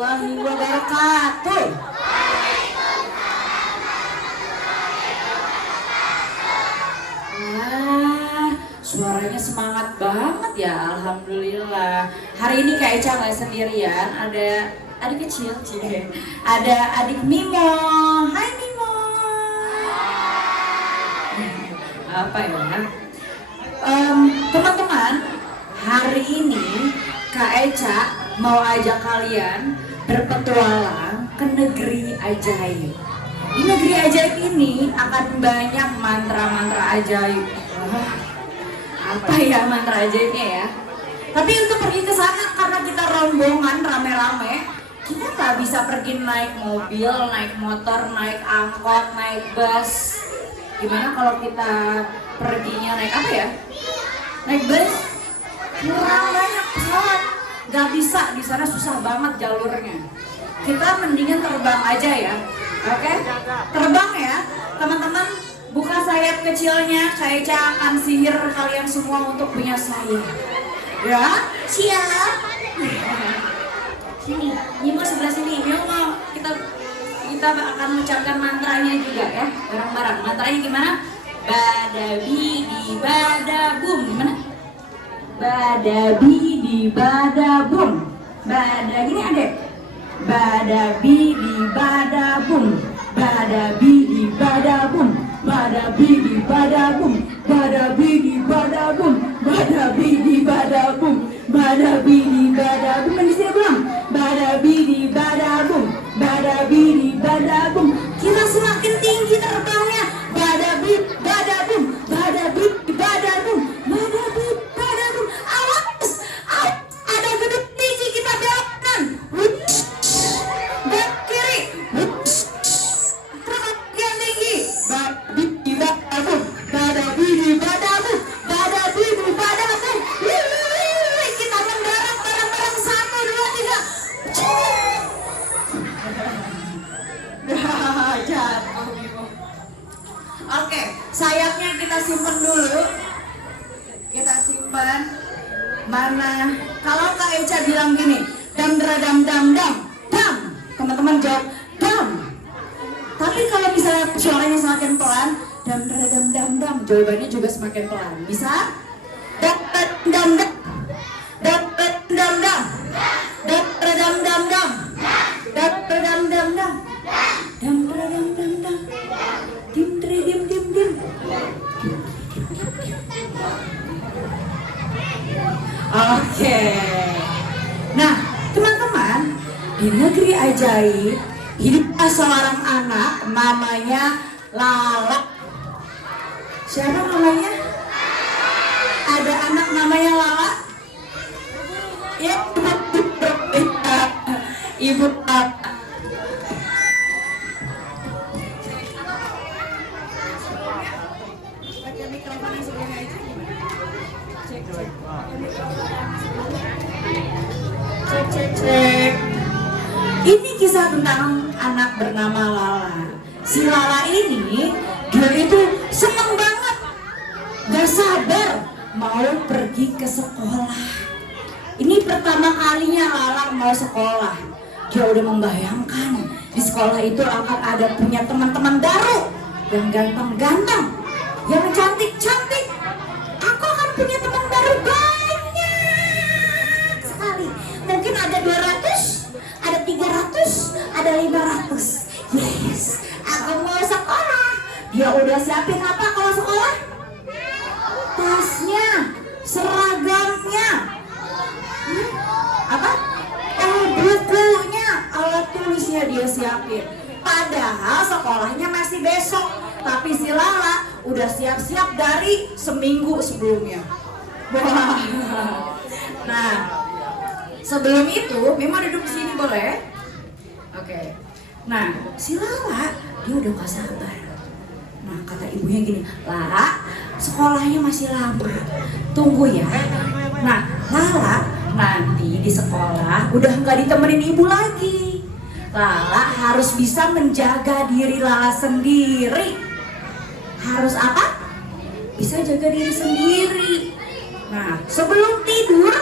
warahmatullahi wabarakatuh. Wah, suaranya semangat banget ya, alhamdulillah. Hari ini Kak Eca nggak sendirian, ada adik kecil, ada adik Mimo. Hai Mimo. Apa ya? Teman-teman, hari ini Kak Eca mau ajak kalian berpetualang ke negeri ajaib. Di negeri ajaib ini akan banyak mantra-mantra ajaib. Apa ya mantra ajaibnya ya? Tapi untuk pergi ke sana karena kita rombongan rame-rame, kita nggak bisa pergi naik mobil, naik motor, naik angkot, naik bus. Gimana kalau kita perginya naik apa ya? Naik bus? Kurang banyak pesawat, nggak bisa, di sana susah banget jalurnya. Kita mendingan terbang aja ya, oke? Terbang ya, teman-teman. Buka sayap kecilnya, Kak Eca akan sihir kalian semua untuk punya sayap. Ya, siap. Sini, Nimo sebelah sini. Yuk mau kita akan mengucapkan mantranya juga ya, bareng-bareng. Mantranya gimana? Badabidi badabum. Gimana? Badabidi badabum. Gini adek. Badabidi badabum. Badabidi badabum. Badabidi badabum. Badabidi badabum. Badabidi badabum. Badabidi badabum. Di sini belum? Badabidi badabum. Badabidi badabum. Kita semakin tinggi terbangnya. Badabidi badabum. Badabidi badabum. Badabidi badabum. Awas, ada gedung tinggi, kita belok kanan. Belok kiri. Terus yang tinggi. Badabidi badabum. Badabidi badabum. Badabidi badabum. Kita mendarat bareng-bareng 1, 2, 3. Jatuh Bimo. Oke, sayapnya kita simpen dulu. Kita simpan. Mana? Kalau Kak Eca bilang gini, dam dam dam dam dam, teman-teman jawab dam. Tapi kalau misalnya suaranya semakin pelan, dam dam dam dam, jawabannya juga semakin pelan. Bisa? Dam dam dam dam, dam dam dam, dam dam dam dam, dam dam dam dam, dam dam dam dam, dim dim dim dim. Oke. Nah, teman-teman, di negeri ajaib hiduplah seorang anak namanya Lala. Siapa namanya? Ada anak namanya Lala? Ya, Ibu Lala. Pakai mikrofon yang sebelumnya aja gimana? Cek. Ini kisah tentang anak bernama Lala. Si Lala ini, dia itu seneng banget, gak sabar mau pergi ke sekolah. Ini pertama kalinya Lala mau sekolah. Dia udah membayangkan di sekolah itu akan ada punya teman-teman baru yang ganteng-ganteng, yang cantik-cantik. Aku akan punya teman baru banyak sekali. Mungkin ada 200, ada 300, ada 500. Yes, aku mau sekolah. Dia udah siapin apa kalau sekolah? Tasnya, seragamnya, apa? Bukunya, alat tulisnya dia siapin. Padahal sekolahnya masih besok, tapi si Lala udah siap-siap dari seminggu sebelumnya. Wah. Nah, sebelum itu, memang duduk di sini boleh? Oke. Nah, si Lala dia udah gak sabar. Nah, kata ibunya gini, Lala, sekolahnya masih lama, tunggu ya. Nah, Lala nanti di sekolah udah nggak ditemenin ibu lagi. Lala harus bisa menjaga diri Lala sendiri. Harus apa? Bisa jaga diri sendiri. Nah, sebelum tidur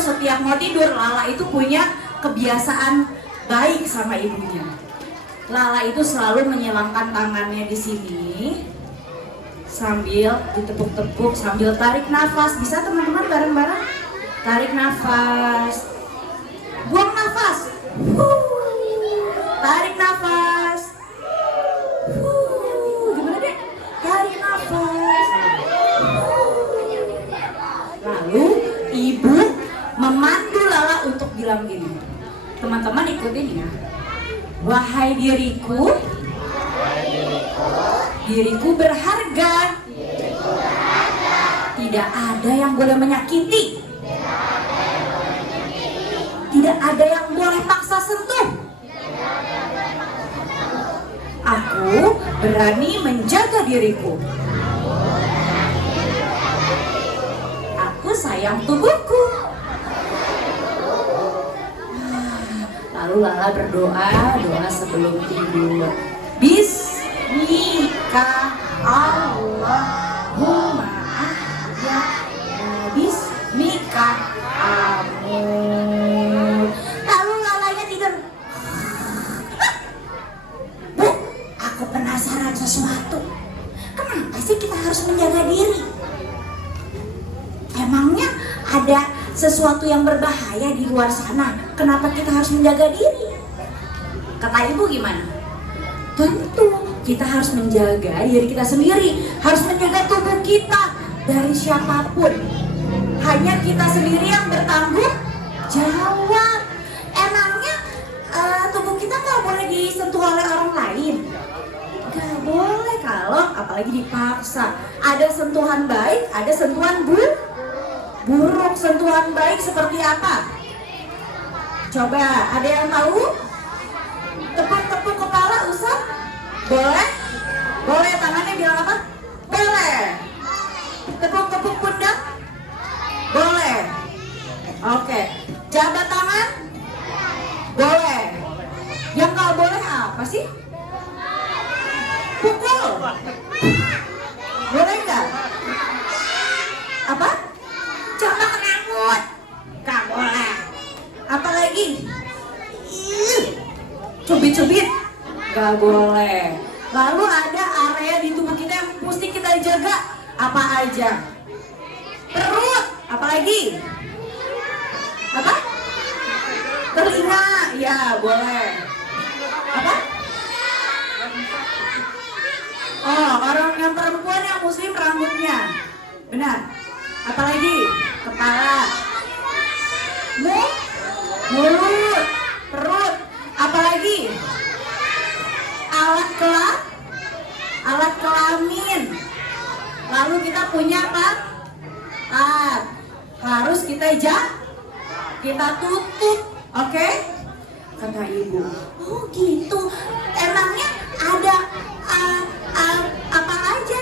setiap mau tidur Lala itu punya kebiasaan baik sama ibunya. Lala itu selalu menyilamkan tangannya di sini sambil ditepuk-tepuk, sambil tarik nafas. Bisa teman-teman bareng-bareng? Tarik nafas, buang nafas, tarik nafas, gimana deh? Tarik nafas. Lalu ibu memandu Lala untuk bilang gini, teman-teman ikutin ya. Wahai diriku, diriku berharga. Tidak ada yang boleh menyakiti. Tidak ada yang boleh paksa sentuh. Aku berani menjaga diriku. Aku sayang tubuhku. Lalu Lala berdoa, doa sebelum tidur. Bismillahirrahmanirrahim. Bismika amun. Lalu Lalanya tidur. Bu, aku penasaran sesuatu. Kenapa sih kita harus menjaga diri? Emangnya ada sesuatu yang berbahaya di luar sana? Kenapa kita harus menjaga diri? Kata ibu gimana? Tentu kita harus menjaga diri kita sendiri, harus menjaga tubuh kita dari siapapun. Hanya kita sendiri yang bertanggung jawab. Emangnya tubuh kita nggak boleh disentuh oleh orang lain? Nggak boleh, kalau apalagi dipaksa. Ada sentuhan baik, ada sentuhan buruk. Sentuhan baik seperti apa? Coba, ada yang tahu? Tepuk-tepuk kepala, usap? Boleh? Boleh, tangannya bilang apa? Boleh. Tepuk-tepuk pundak? Boleh. Oke. Jabat tangan? Boleh. Yang nggak boleh apa sih? Pukul? Boleh nggak? Apa? Coba kenanggut? Nggak boleh. Apalagi? Cubit-cubit? Nggak boleh. Lalu ada area di tubuh kita yang mesti kita jaga. Apa aja? Perut? Apalagi? Apa? Telinga? Ya, boleh. Apa? Oh, orang yang perempuan yang muslim rambutnya. Benar. Apalagi? Kepala. Mulut. Perut. Apalagi? Alat kelamin. Lalu kita punya apa? Harus kita tutup. Oke? Kata ibu. Oh gitu. Emangnya ada apa aja,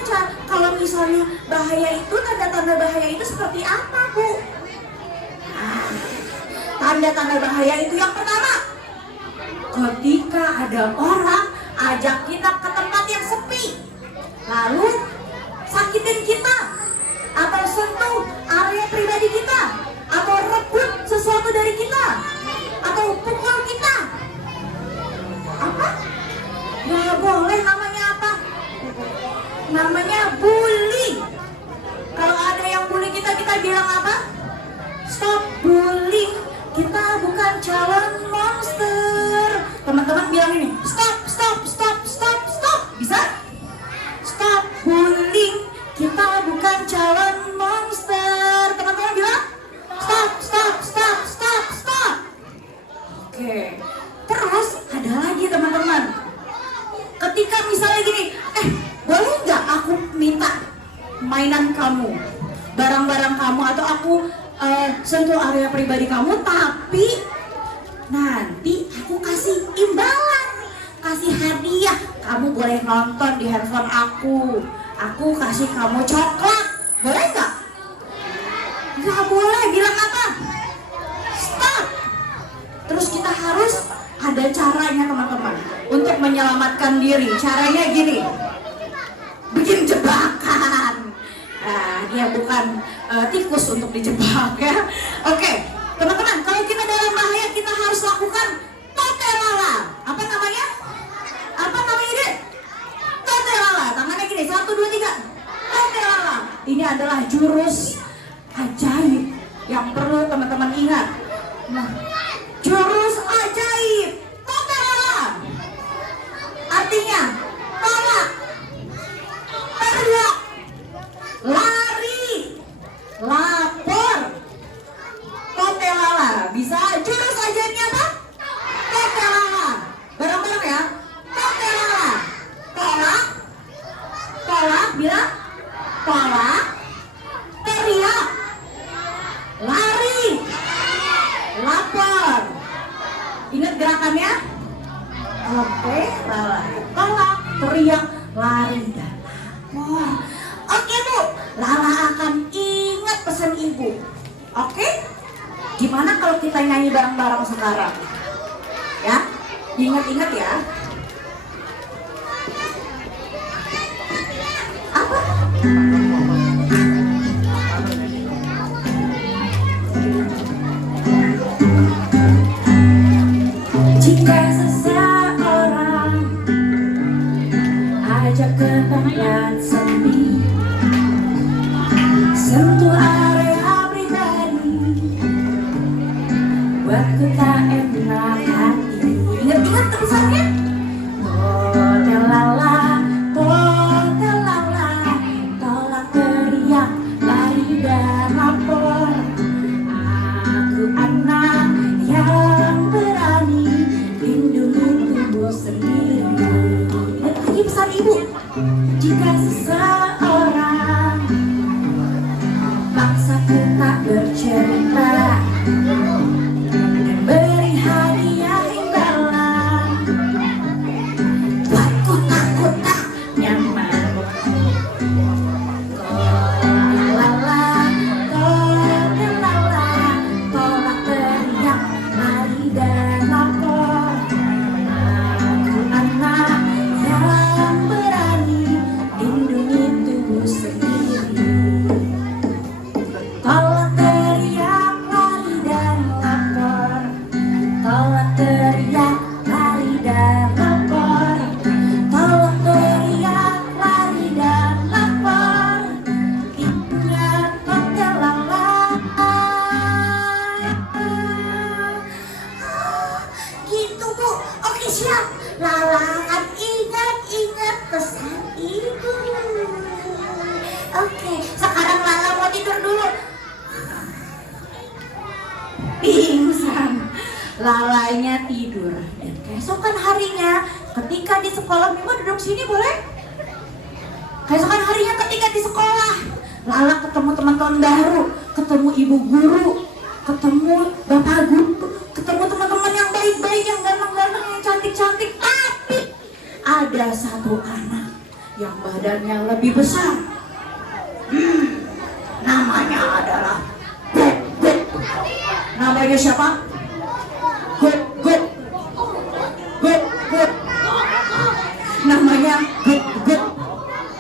kalau misalnya bahaya itu, tanda-tanda bahaya itu seperti apa, Bu? Tanda-tanda bahaya itu yang pertama, ketika ada orang ajak kita ke tempat yang sepi, lalu sakitin kita, atau sentuh area pribadi kita, atau rebut sesuatu dari kita, atau pukul kita. Apa? Nggak boleh. Namanya apa? Namanya bully. Kalau ada yang bully kita bilang apa? Stop bullying. Kita bukan calon monster. Teman-teman bilang ini, stop. Bisa? Stop bullying. Kita bukan calon monster. Teman-teman bilang, stop. Oke. Terus ada lagi teman-teman. Ketika misalnya gini, boleh nggak aku minta mainan kamu, barang-barang kamu, atau aku sentuh area pribadi kamu, tapi nanti aku kasih imbalan, kasih hadiah. Kamu boleh nonton di handphone aku kasih kamu coklat. Boleh nggak? Nggak boleh. Bilang apa? Stop. Terus kita harus ada caranya teman-teman untuk menyelamatkan diri. Caranya gini, bikin jebakan. Dia bukan tikus untuk dijebak ya. Oke, teman-teman, kalau kita dalam bahaya kita harus lakukan Jurus ajaib total. Artinya tolak, teriak, lari, lapor, totelala. Bisa jurus ajaibnya apa? Totelala. Bareng-bareng ya. Totelala. Tolak, tolak, bilang tolak, teriak, lari, lapor. Ingat gerakannya? Oke, tolak, teriak, lari, dan lapor. Oke Bu, Lala akan ingat pesan Ibu. Oke? Gimana kalau kita nyanyi bareng-bareng sekarang? Ya, ingat-ingat ya. Apa? Jika seseorang ajak ke tempat sepi, sentuh area pribadi, buatku tak enak hati. Ingat-ingat terusannya. Totelala, totelala, tolak teriak, lari dan lapor. Aku anak yang berani, lindungi tubuh sendiri. Lihat lagi pesan Ibu. Jika seseorang paksaku tak bercerita dan beri hadiah imbalan, buatku takut tak nyaman. Totelala, totelala, tolak teriak, lari dan lapor. Aku anak yang berani, lindungi tubuh sendiri. Tolak teriak, lari dan lapor. Tolak teriak, lari dan lapor. Tolak teriak, lari dan lapor. Ingat totelala. Gitu Bu. Oke siap. Lala akan ingat-ingat pesan Ibu. Oke, sekarang Lala mau tidur dulu. Pingsan. Lalanya tidur. Dan keesokan harinya ketika di sekolah, Mima duduk sini boleh? Keesokan harinya ketika di sekolah, Lala ketemu teman-teman baru, ketemu ibu guru, ketemu bapak guru, ketemu teman-teman yang baik-baik, yang ganteng-ganteng, yang cantik-cantik. Tapi ada satu anak yang badannya lebih besar. Namanya adalah Gut Gut. Namanya siapa? Gut Gut. Gut Gut. Namanya Gut Gut.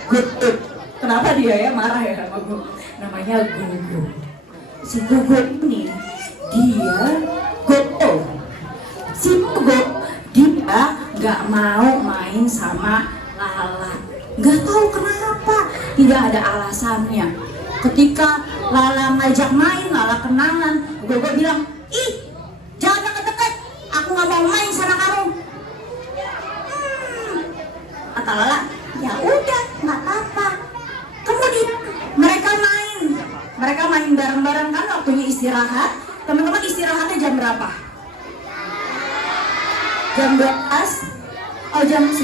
Gut Gut. Kenapa dia ya marah ya sama gue? Namanya Gugu. Si Gugu ini dia Gugu. Si Gugu dia nggak mau main sama Lala. Nggak tahu kenapa, tidak ada alasannya. Ketika Lala ngajak main, Lala kenalan, Gogo bilang, ih jangan deket-deket, aku nggak mau main sama kamu. Kata Lala, ya udah nggak apa-apa. Kemudian mereka main bareng-bareng kan, waktunya istirahat. Teman-teman istirahatnya jam berapa? Jam 12? Oh jam 9?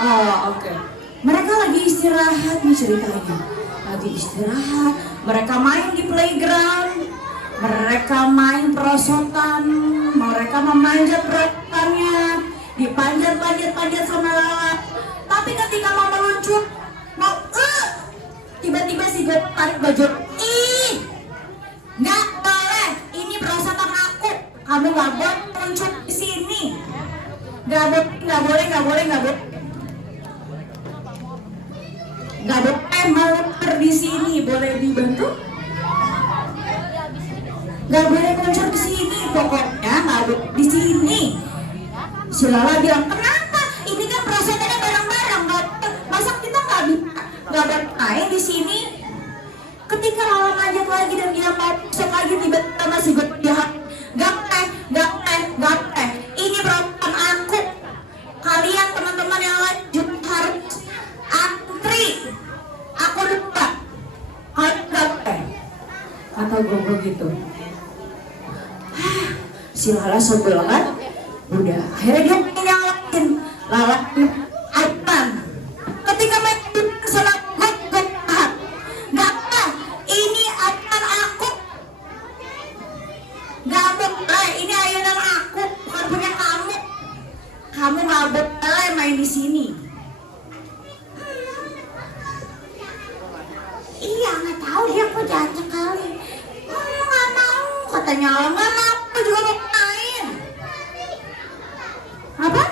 Oh oke. Mereka lagi istirahat nih ceritanya. Lagi istirahat, mereka main di playground, mereka main perosotan, mereka memanjat perosotannya, dipanjat sama Lala. Tapi ketika mau meluncur, tiba-tiba si Gue tarik baju. Ih, nggak boleh, ini perosotan aku. Kamu nggak boleh meluncur di sini. Nggak boleh. Nggak boleh meluncur di sini. Boleh dibantu? Nggak boleh meluncur di sini. Pokoknya nggak boleh di sini. Si Lala bilang, kenapa? Ini kan perosotannya bareng-bareng. Masa kita nggak boleh main di sini? Ketika Lala ngajak lagi dan dia mau masuk lagi, tiba-tiba masih gue jahat. Nggak boleh. si Lala sebel kan. Udah akhirnya dia nyalain Lala Aiman. Ketika main kesana gue tahan. Gak apa, ini Aiman aku. Gak boleh, ini ayunan aku, bukan punya kamu. Kamu gak boleh main di sini. Iya, nggak tahu dia kok jahat sekali. Nggak mau, katanya nggak mau, aku juga mau main. Apa?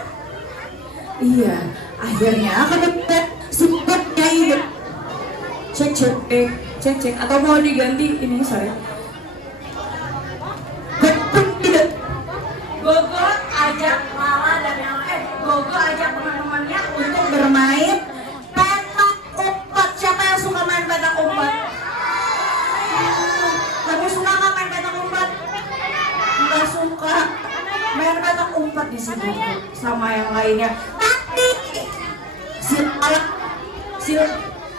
Iya, akhirnya kebetulan sebetnya hidup. Cek, atau mau diganti ini, sorry. Tidak. Gogo ajak Lala dan yang lain. Gogo ajak teman-temannya untuk bermain petak umpet. Siapa yang suka main petak umpet? Kamu suka nggak main petak umpet? Nggak suka main petak umpet di sini sama yang lainnya. Tapi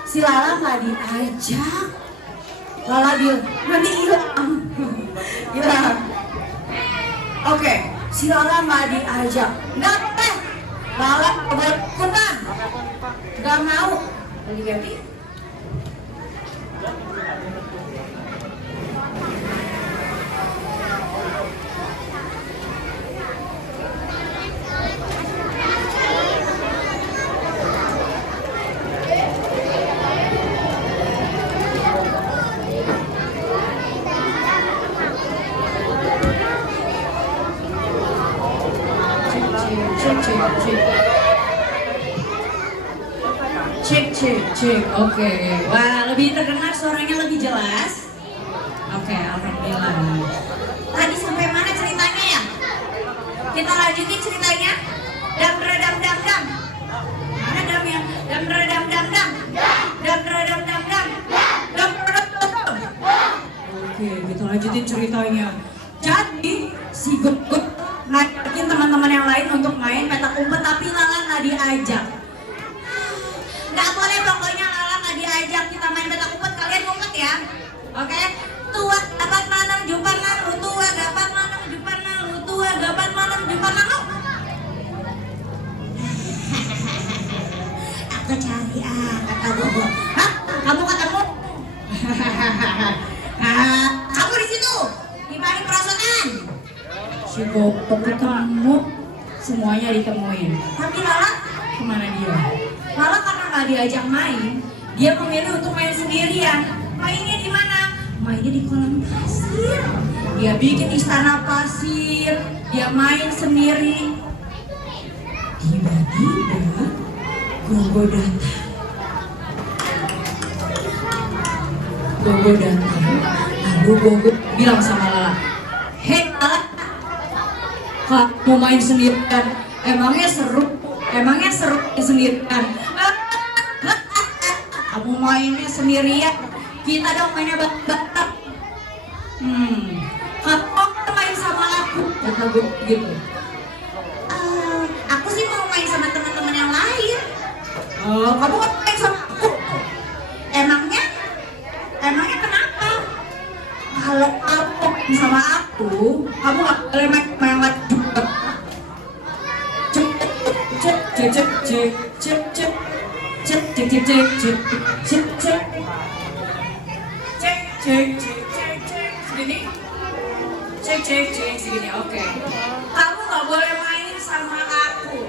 si Lala nggak diajak. Lala dia nanti hilang. Hilang. Oke, si Lala nggak diajak. Nggak apa. Lala berikutan. Nggak mau. Ganti. Cek. Oke. Wah, lebih terdengar, suaranya lebih jelas. Oke, alhamdulillah. Tadi sampai mana ceritanya ya? Kita lanjutin ceritanya. Dam. Mana dam ya? Dam. Oke, kita lanjutin ceritanya. Jadi si Gugut ngajakin teman-teman yang lain untuk main petak umpet, tapi Lala nggak diajak. Nggak boleh, pokoknya Lala nggak diajak kita main petak umpet. Kalian ngumpet ya, oke? Tua dapat manang jupan lu, tua dapat manang jupan lu, tua dapat manang jupan lu. Aku cari kata Gogo. Hah? Kamu ketemu? Kamu di situ di balik perosotan. Si Gogo ketemu, semuanya ditemuin. Tapi Lala kemana dia? Lala karena nggak diajak main, dia memilih untuk main sendirian. Mainnya di mana? Mainnya di kolam pasir. Dia bikin istana pasir, dia main sendiri. Tiba-tiba Gogo datang. Lalu Gogo bilang sama Lala, "Hei Lala, kamu main sendirian? Emangnya seru sendirian? Kamu mainnya sendirian, kita dong mainnya bareng. Kamu main sama aku," kata gue gitu. Aku sih mau main sama teman-teman yang lain. Kamu mau main sama aku? Emangnya kenapa? Kalau kamu main sama aku, kamu gak boleh main sama yang lain juga. Segini, oke. Kamu gak boleh main sama aku.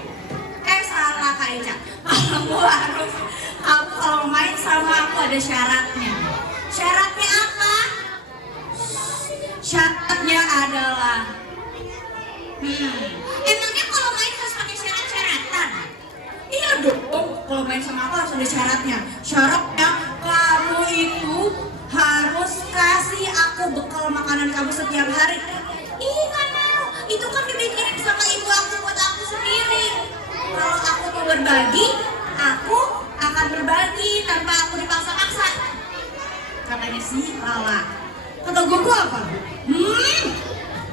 Salah Kak Ica. Kamu kalau main sama aku ada syaratnya. Syaratnya apa? Syaratnya adalah emangnya kalau main harus pakai syarat-syaratan? Iya dong, kalau main sama aku harus ada syaratnya. Syaratnya kamu itu harus kasih aku bekal makanan kamu setiap hari. Ih, nggak mau. Itu kan dibikinin sama ibu aku buat aku sendiri. Kalau aku mau berbagi, aku akan berbagi tanpa aku dipaksa-paksa. Katanya si Lala. Kata Gogo apa?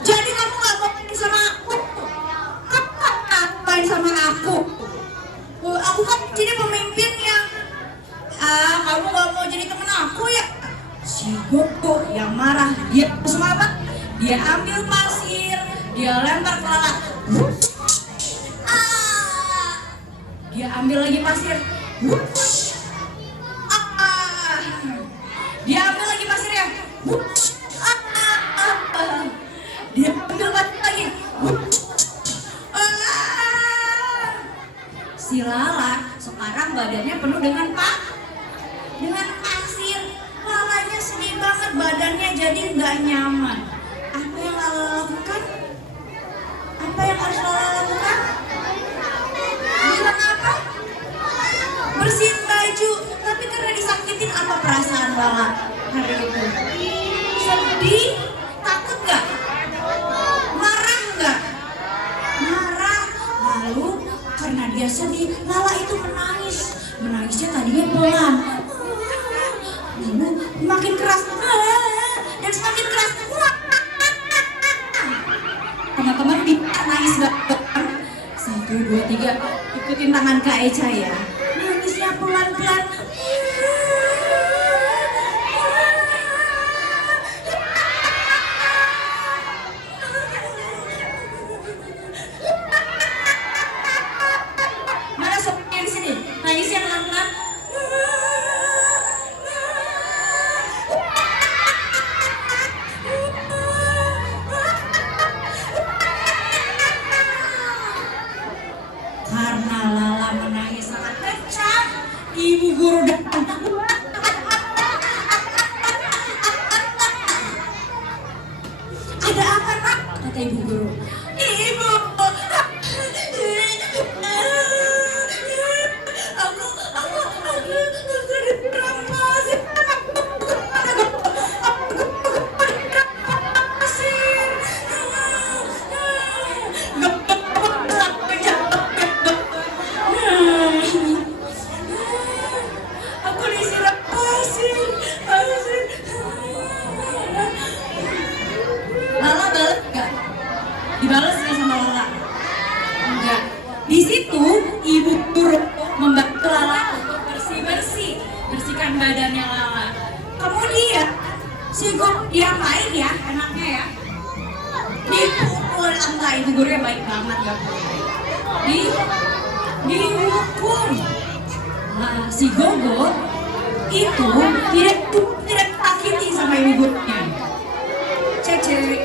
Jadi kamu gak mau main sama aku? Kapan main sama aku? Aku kan jadi pemimpinnya. Kamu gak mau jadi temen aku ya? Si Gogo yang marah, dia langsung apa? Dia ambil pasir, dia lempar ke Lala. Dia ambil lagi pasir. Dia ambil lagi pasirnya. Dia ambil pasir lagi. Si Lala sekarang badannya penuh dengan pasir. Lalanya sedih banget, badannya jadi nggak nyaman. Apa yang Lala lakukan? Apa yang harus Lala lakukan? Bilang apa? Bersihin baju. Tapi karena disakitin, apa perasaan Lala hari itu? Sedih? Takut nggak? Marah nggak? Marah. Lalu karena dia sedih, Lala itu menangis. Menangisnya tadinya pelan, lalu makin keras dan semakin keras. Teman-teman bisa nangis gak? 1, 2, 3, ikutin tangan Kak Eca ya. Nangisnya pelan-pelan. Mana sopnya di sini? Nangisnya pelan-pelan. Karena Lala menangis sangat kencang, ibu guru datang. Ada apa, Nak? Kata ibu guru. Ibu, aku dirampok. Aku disiram pasir. Lala balas nggak? Dibalas nggak sama Lala? Enggak. Di situ ibu guru membantu Lala untuk bersihkan badannya Lala. Kemudian si guru diapain ya? Enaknya ya? Dipukul. Enggak, ibu gurunya baik banget ya. Dihukum. Nah, si Gogo itu tidak sakiti sama ibu gurunya. Cece,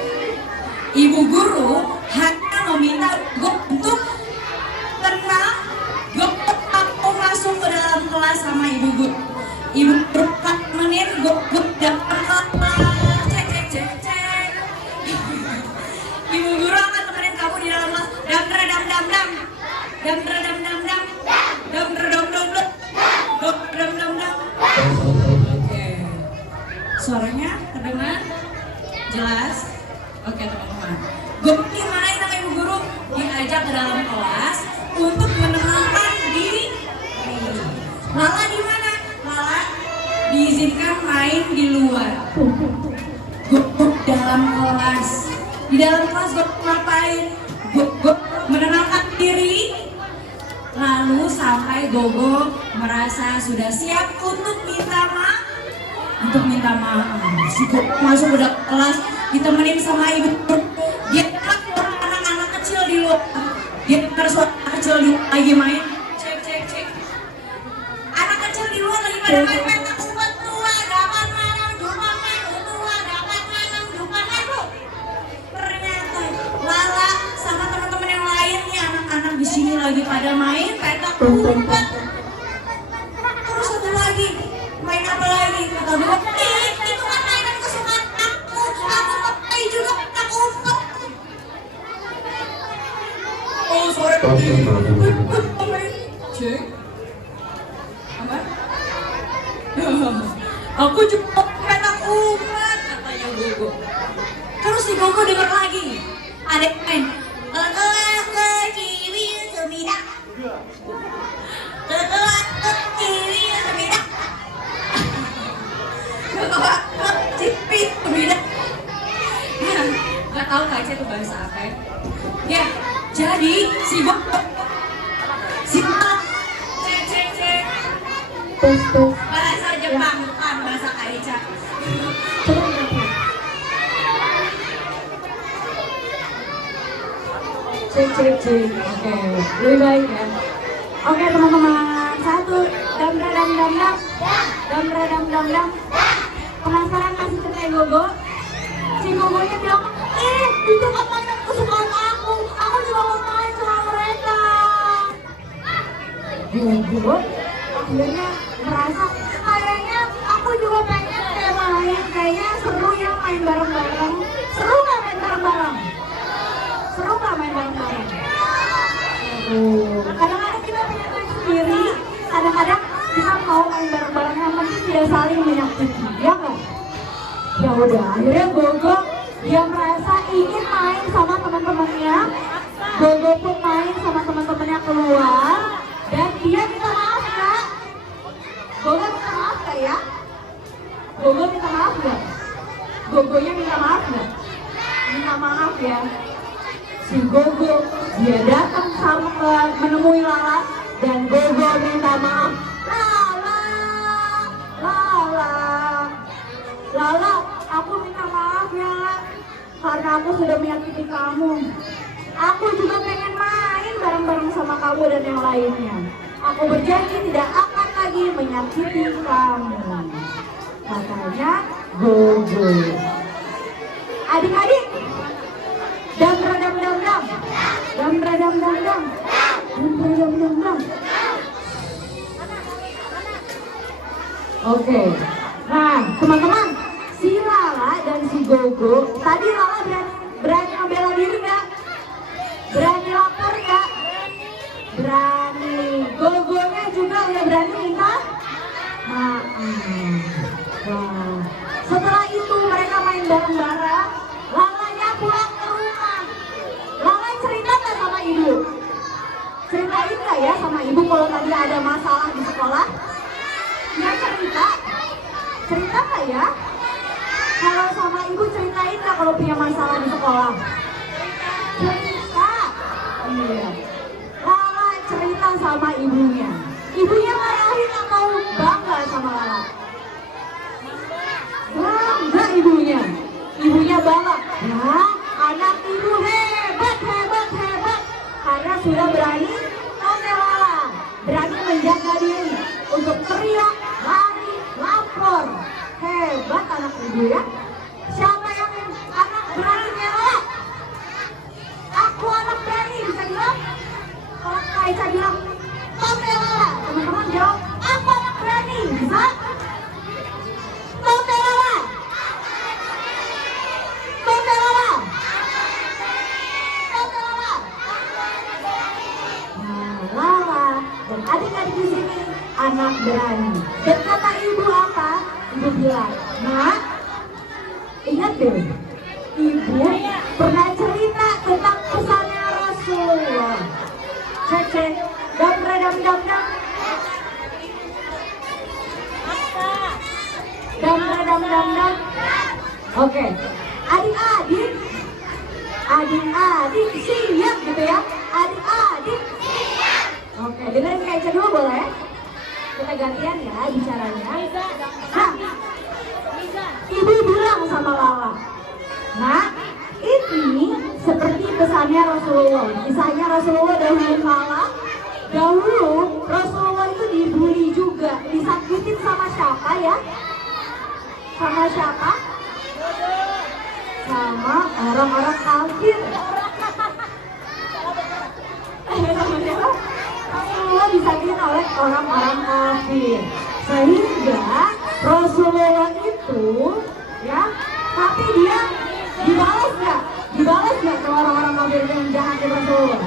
ibu guru hanya meminta Gogo untuk tenang. Gogo aku masuk ke dalam kelas sama ibu guru. Ibu guru 4 menit Gogo datang ke kelas. Cek. Ibu guru akan temenin kamu di dalam kelas. Oke. Suaranya terdengar jelas? Oke, teman-teman. Gogo dimarahin sama ibu guru, diajak ke dalam kelas untuk menenangkan diri. Lala di mana? Lala diizinkan main di luar. Gogo dalam kelas. Di dalam kelas Gogo ngapain? Gogo menenangkan diri. Lalu sampai Gogo merasa sudah siap untuk minta maaf. Si Gogo masuk ke dalam kelas, ditemenin sama ibu guru. Dia anak-anak kecil di luar. Dia dengar suara anak kecil di luar lagi main. Cek. Anak kecil di luar lagi pada main petak umpet. Tua dapat manang jupan bu. Ternyata Lala sama teman-teman yang lain nih, anak-anak di sini lagi pada main petak umpet. Terus satu lagi, main apa lagi? Kata Gogo, itu kan mainan kesukaan aku mau main juga petak umpet. Oh, suara cek. Apa? Aku juga petak umpet, katanya Gogo. Terus si Gogo denger lagi, ada main ke kiwi semida. Ke kiwi semida. Ke kiwi semida. Gak tau Kak Eca itu bahasa apa ya? Ya, jadi si Gogo cek. Bahasa Jepang, bukan bahasa Kak Eca. Cek cek cek. Oke, lebih baik ya. Oke teman-teman, satu dam dam dam dam dam dam. Penasaran kasih cerita Gogo? Si Gogonya bilang, itu kan mainan kesukaan aku juga mau main sama mereka. Gogo akhirnya merasa kayaknya aku juga pengen main, kayaknya seru ya main bareng-bareng. Seru nggak main bareng-bareng? Seru nggak main bareng-bareng? Kadang-kadang kita pengen main sendiri, kadang-kadang kita mau main bareng-bareng, yang penting tidak saling menyakiti, ya kan? Ya udah, akhirnya Gogo dia merasa ingin main sama teman-temannya. Gogo pun main sama teman-temannya keluar dan dia minta maaf Kak. Gogo minta maaf Kak ya? Gogo minta maaf nggak? Gogonya minta maaf nggak? Minta maaf ya. Si Gogo dia datang menemui Lala dan Gogo minta maaf. Lala, aku minta maaf ya karena aku sudah menyakiti kamu. Aku juga pengen main bareng-bareng sama kamu dan yang lainnya. Aku berjanji tidak akan lagi menyakiti kamu. Katanya Gogo. Adik-adik, dam dam dam dam, dam dam dam dam, dam dam dam. Oke, nah teman-teman, si Lala dan si Gogo, tadi Lala berani membela diri nggak? Berani lapor nggak? Berani. Gogonya juga udah berani minta maaf. Wah. Setelah itu mereka main bareng-bareng. Lalanya pulang ke rumah. Lala cerita nggak sama ibu? Ceritain nggak ya sama ibu kalau tadi ada masalah di sekolah? Nggak cerita? Cerita nggak ya? Kalau sama ibu ceritain nggak kalau punya masalah di sekolah? Cerita. Iya. Lala cerita sama ibunya. Ibunya marahin atau bangga sama Lala? Bangga ibunya. Ibunya bangga. Ya, anak ibu hebat. Karena sudah berani ngomel Lala. Berani menjaga diri untuk teriak, lari, lapor. Hebat anak ibu ya. Siapa yang anak berani Lala? Aku anak berani, bisa bilang? Kalau Kaisa bilang, Tote Lala. Teman-teman jawab, aku anak berani, bisa? Tote Lala. Tote Lala. Tote Lala. Nah, Lala dan adik-adik di sini anak berani. Dan kata ibu apa? Ibu bilang, Nak, ingat deh, ibu pernah cerita tentang pesannya Rasulullah. Cek, dam dam dam dam. Dam dam dam dam. Oke, adik-adik siap gitu ya. Adik-adik. Oke, dengerin Kaica dulu boleh? Kita gantian ya bicaranya. Nah, ibu bilang sama Lala, Nah, ini seperti pesannya Rasulullah. Kisahnya Rasulullah dahulu kala. Dahulu Rasulullah itu dibully juga, disakitin sama siapa ya? Sama siapa? Sama orang-orang kafir. Rasulullah disakitin oleh orang-orang kafir. Sehingga Rasulullah itu ya, tapi dia dibalas nggak ke orang-orang kafir yang jahatin Rasulullah?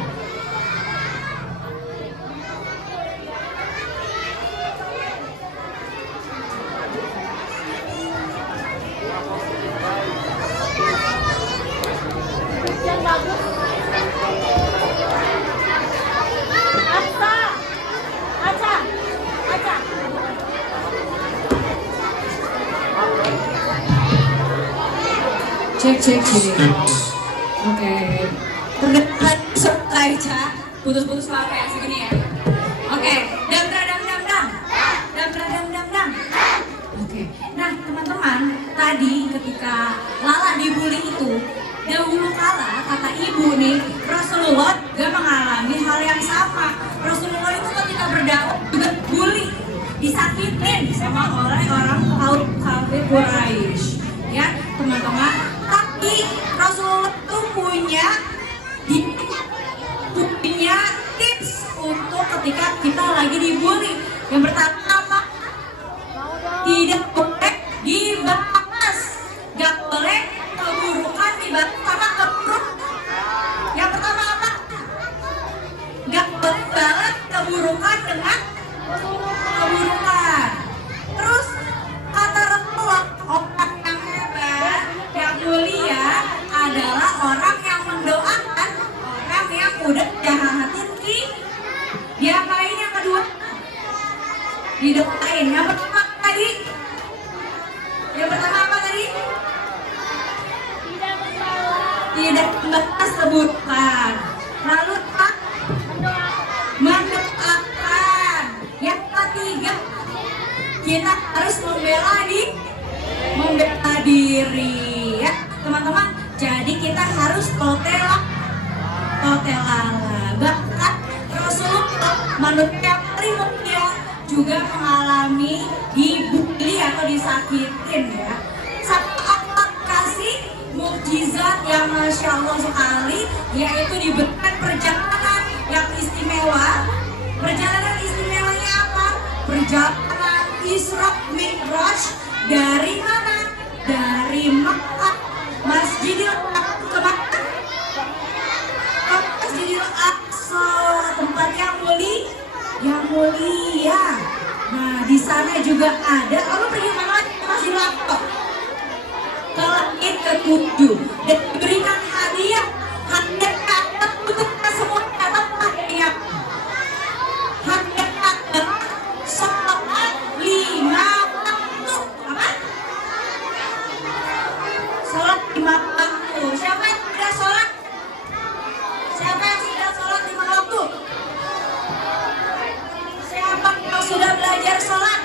Yang bagus. Aca. Cek. Oke. Terdekat Kaica. Putus-putus apa ya segini ya. Oke. Dam. Oke. Nah teman-teman, tadi ketika Lala dibully itu, dahulu kala kata ibu nih, Rasulullah disakitin sama orang kaum kafir Quraisy, ya teman-teman. Tapi Rasulullah tuh punya tips untuk ketika kita lagi dibully. Yang pertama apa? Tidak boleh dibahas, gak boleh keburukan dibahas sama keburukan. Yang pertama apa? Gak boleh balas keburukan dengan keburukan. Terus kata Rasulullah, orang yang hebat, yang mulia adalah orang yang mendoakan orang yang udah jahatin diapain. Yang kedua didoain. Yang pertama tadi, yang pertama apa tadi? Tidak membahas keburukan. Lalu apa? Mendoakan. Yang ketiga, kita harus membela diri, ya teman-teman. Jadi kita harus total Allah. Bahkan Rasulullah manusia primordial juga mengalami dibully atau disakitin, ya. Sampai Allah kasih mukjizat yang masya Allah sekali, yaitu diberikan perjalanan yang istimewa. Perjalanan istimewanya apa? Perjalanan Isra Mi'raj dari mana? Dari Makkah, Masjidil Aqsa ke mana? Ke Masjidil Aqsa, tempat yang mulia. Nah, di sana juga ada. Lalu pergi mana lagi ke Masjidil Aqsa? Ke langit ke-7 dan diberikan hadiah untuk kita semua. Hadiah adalah sholat 5 waktu. Apa? Sholat 5 waktu. Siapa yang sudah sholat? Siapa yang sudah sholat 5 waktu? Siapa yang sudah belajar sholat?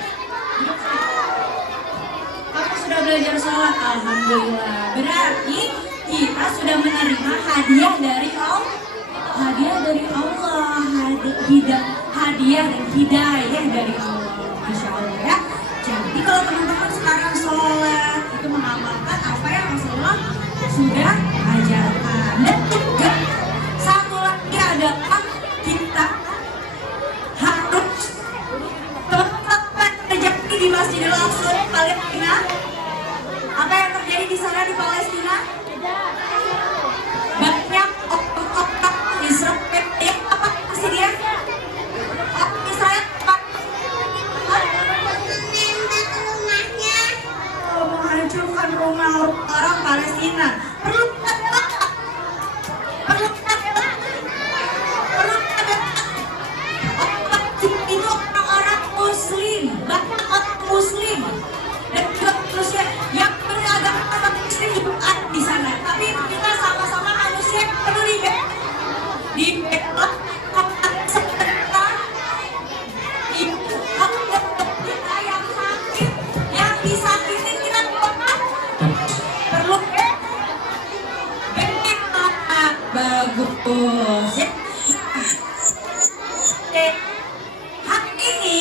Kamu sudah belajar sholat? Alhamdulillah. Berarti kita sudah menerima hadiah dari Allah. Hadiah dari Allah, hadiah dan hidayah dari Allah, Masya Allah, ya. Jadi kalau teman-teman sekarang sholat itu mengamalkan apa yang Rasulullah sudah ajarkan. Dan juga satu lagi adalah kita harus tetap terjadi di Masjidil Aqsa di Palestina. Apa yang terjadi di sana di Palestina? Banyak orang Israel yang apa sih dia? Israel apa? Menghancurkan rumah orang Palestina. Perlu itu orang-orang Muslim, banyak orang Muslim dan juga manusia yang beragama Muslim juga ada di sana. Tapi kita sama-sama manusia perlu dibela kita yang sakit, yang disakitin kita perlu bagus, ya. Hari ini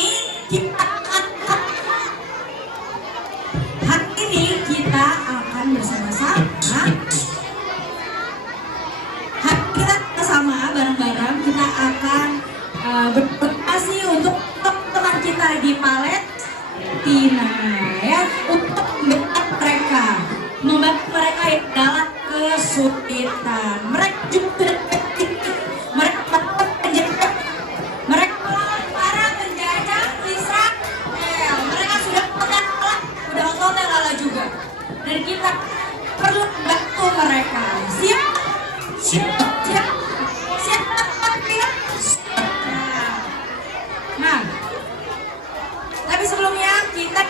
kita akan bersama-sama. Kita bersama bareng-bareng kita akan berdonasi untuk teman kita di Palestina, ya, untuk membantu mereka yang dalam kesulitan. Mereka juga mereka para penjajah Israel. Mereka sudah total kalah juga. Dan kita perlu bantu mereka. Siap? Nah, tapi sebelumnya kita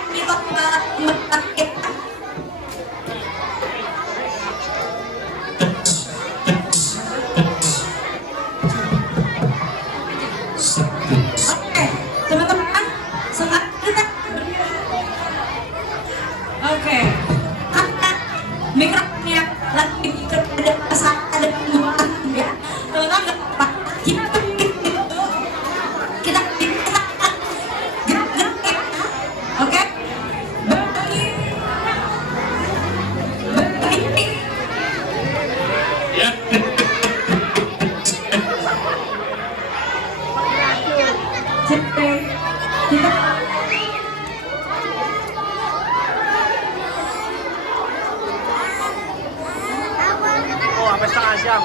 cepet kita Oh, sampai setengah jam.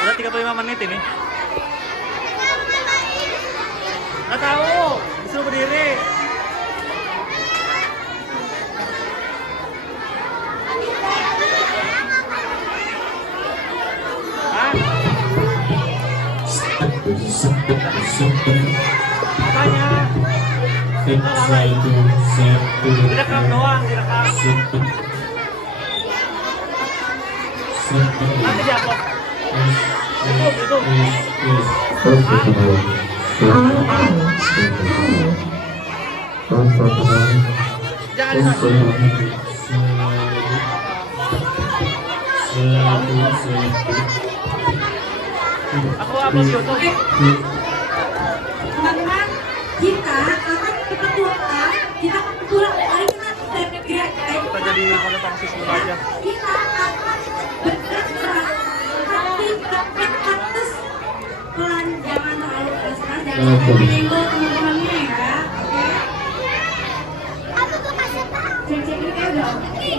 Udah 35 menit ini. Nggak tahu, disuruh berdiri. Hah? Makanya. Direkam doang, direkam. Nanti diupload. Itu. Jangan aku upload di YouTube. teman-teman kita akan berpetualang kita akan berpetualang hari kita dari negeri ajaib Kita jadi monotong dulu aja. kita akan bergerak hati kepet atas pelan jangan terlalu keras jangan sampai menyenggol teman-temannya ya oke cek ini kayak udah oke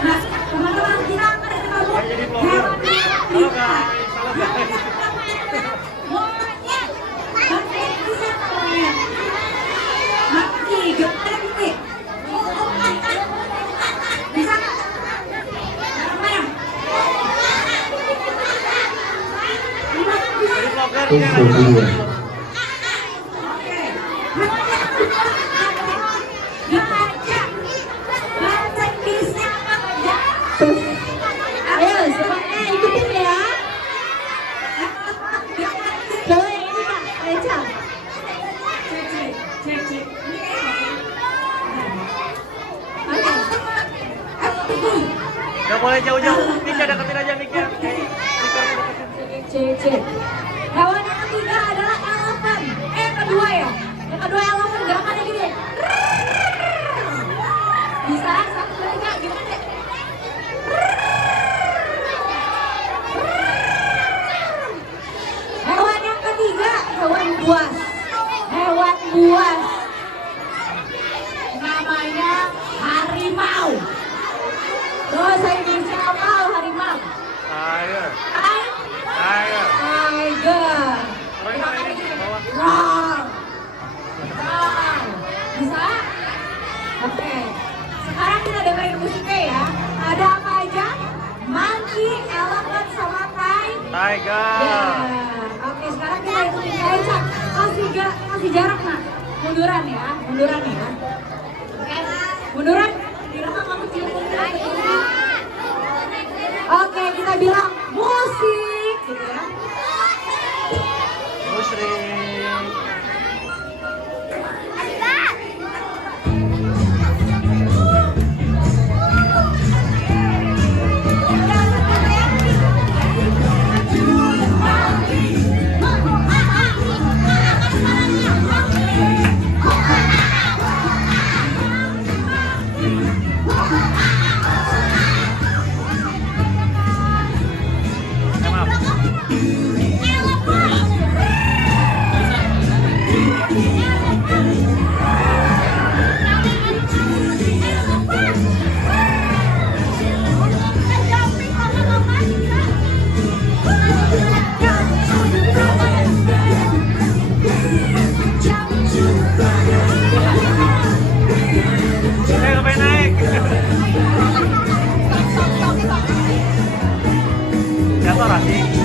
nah teman-teman kita akan ketemu Jadi vlogger. hewan Halo guys, halo guys. monyet monyet bisa monyet mati getar nih bisa bareng-bareng Jadi vlogger oke baca bahasa Inggrisnya apa ayo semuanya ikutin ya coba yang ini kak Eca cek ini Gak boleh jauh-jauh. Mika deketin aja Mika. cek hewan yang ketiga adalah elephant yang kedua ya yang kedua elephant gerakannya gini bisa satu dua tiga gimana deh hewan yang ketiga hewan buas namanya harimau bahasa Indonesia apa harimau Tiger. tiger Orang ini ke bawah. roar bisa oke sekarang kita dengerin musiknya ya ada apa aja monkey elephant sama Tiger. ya oke sekarang kita ikutin Kaisa kasih jarak nak munduran ya oke munduran direkam aku cium munduran oke kita bilang musik gitu ya Musrik. Ngapain naik? Jatuh Rasi.